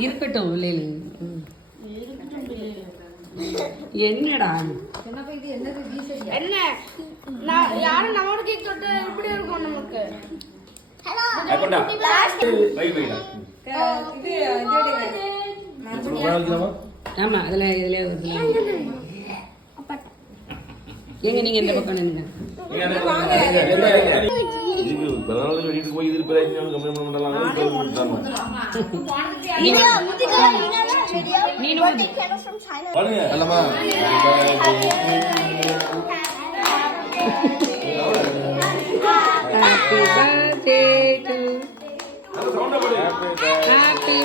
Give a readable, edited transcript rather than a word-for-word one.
இருக்கட்டும் என்னடா என்ன யாரும் நம்மோட கேக் தொட்டு இப்படி இருக்கும் நமக்கு. ஆமா அதுல எங்க நீங்க எந்த பக்கம் நின்னுங்க Happy birthday to Happy